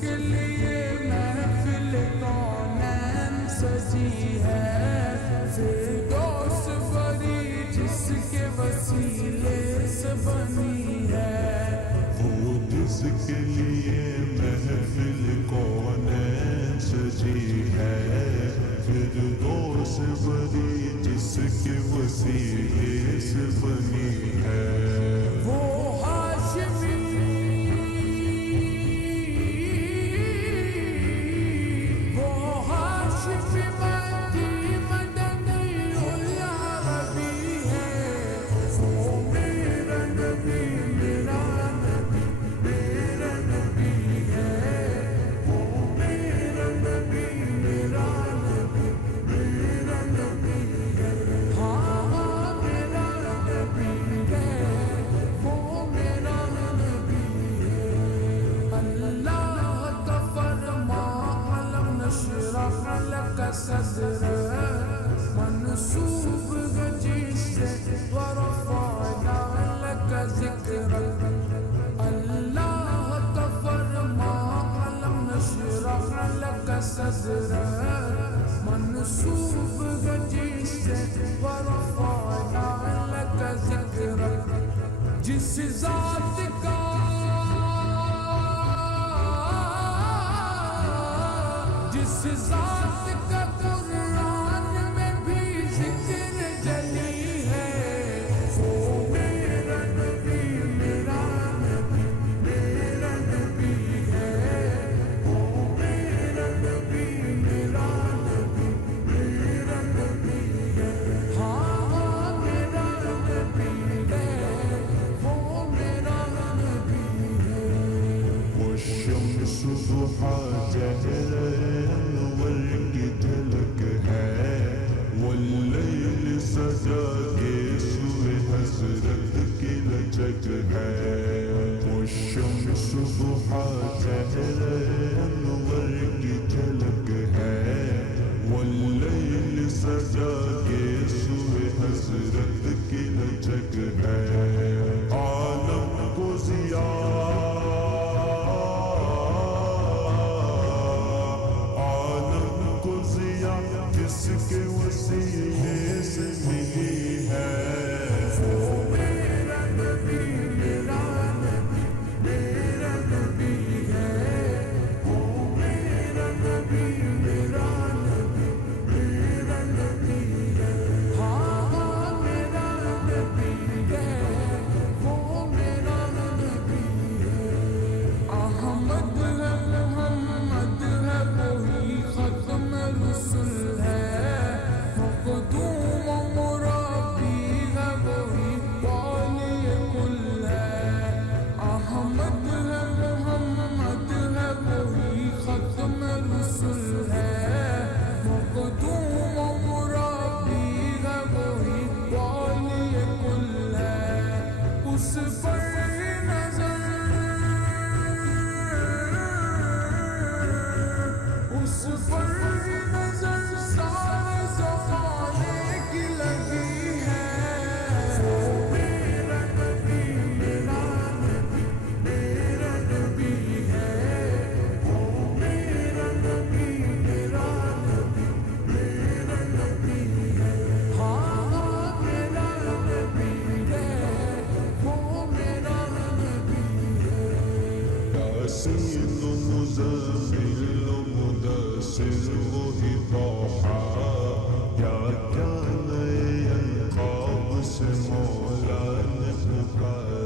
کے لیے محفل کونین سجی ہے، فردوس بری جس کے وسیلے سے بنی ہے، وہ جس کے لیے محفل کونین سجی ہے، فردوس بری جس کے وسیلے سے بنی ہے، وہ ہاشمی مہدی مدنی العربی ہے، وہ میرا نبی میرا نبی میرا نبی ہے، وہ میرا نبی میرا نبی میرا نبی ہے، ہاں میرا نبی ہے، وہ میرا نبی ہے۔ اللہ کا فرما علم نشرح لک صدرک، منسوب ہے جس سے ورفعنا لک ذکرک، اللہ کا فرما علم نشرح لک صدرک، منسوب ہے جس سے ورفعنا لک ذکرک، جس ذات کا جس ذات کا قرآن میں بھی ذکر جلی ہے، وہ میرا نبی میرا نبی میرا نبی ہے، وہ میرا نبی میرا نبی میرا نبی ہے، ہاں میرا نبی ہے، وہ میرا نبی ہے۔ والشمس ضحا چہرہ انور کی جھلک ہے، واللیل سجا کے سوئے حضرت کی لچک ہے، والشمس ضحا چہرہ انور کی جھلک ہے، واللیل سجا کے سوئے حضرت کی لچک ہے، عالم کو جس کے وسیلے سے ملی ہے، وہ میرا نبی میرا نبی میرا نبی ہے، وہ میرا نبی میرا نبی میرا نبی ہے، ہاں میرا نبی ہے، وہ میرا نبی ہے۔ احمد ہے محمد ہے وہی ختم رسول ہے، مقدوم و مربی ہے وہی والی کل ہے، احمد ہے محمد ہے وہی ختم رسول ہے، مقدوم و مربی ہے وہی والی کل ہے، اس پر نظر اس پر نظر سارے زمانے کی لگی ہے، وہ میرا نبی میرا نبی میرا نبی ہے، وہ میرا نبی میرا نبی میرا نبی ہے، ہاں میرا نبی ہے، وہ میرا نبی ہے۔ یاسین و مزمل و مدثر وہی طٰہٰ، یا کیا نئے القاب سے مولا نے پکارا،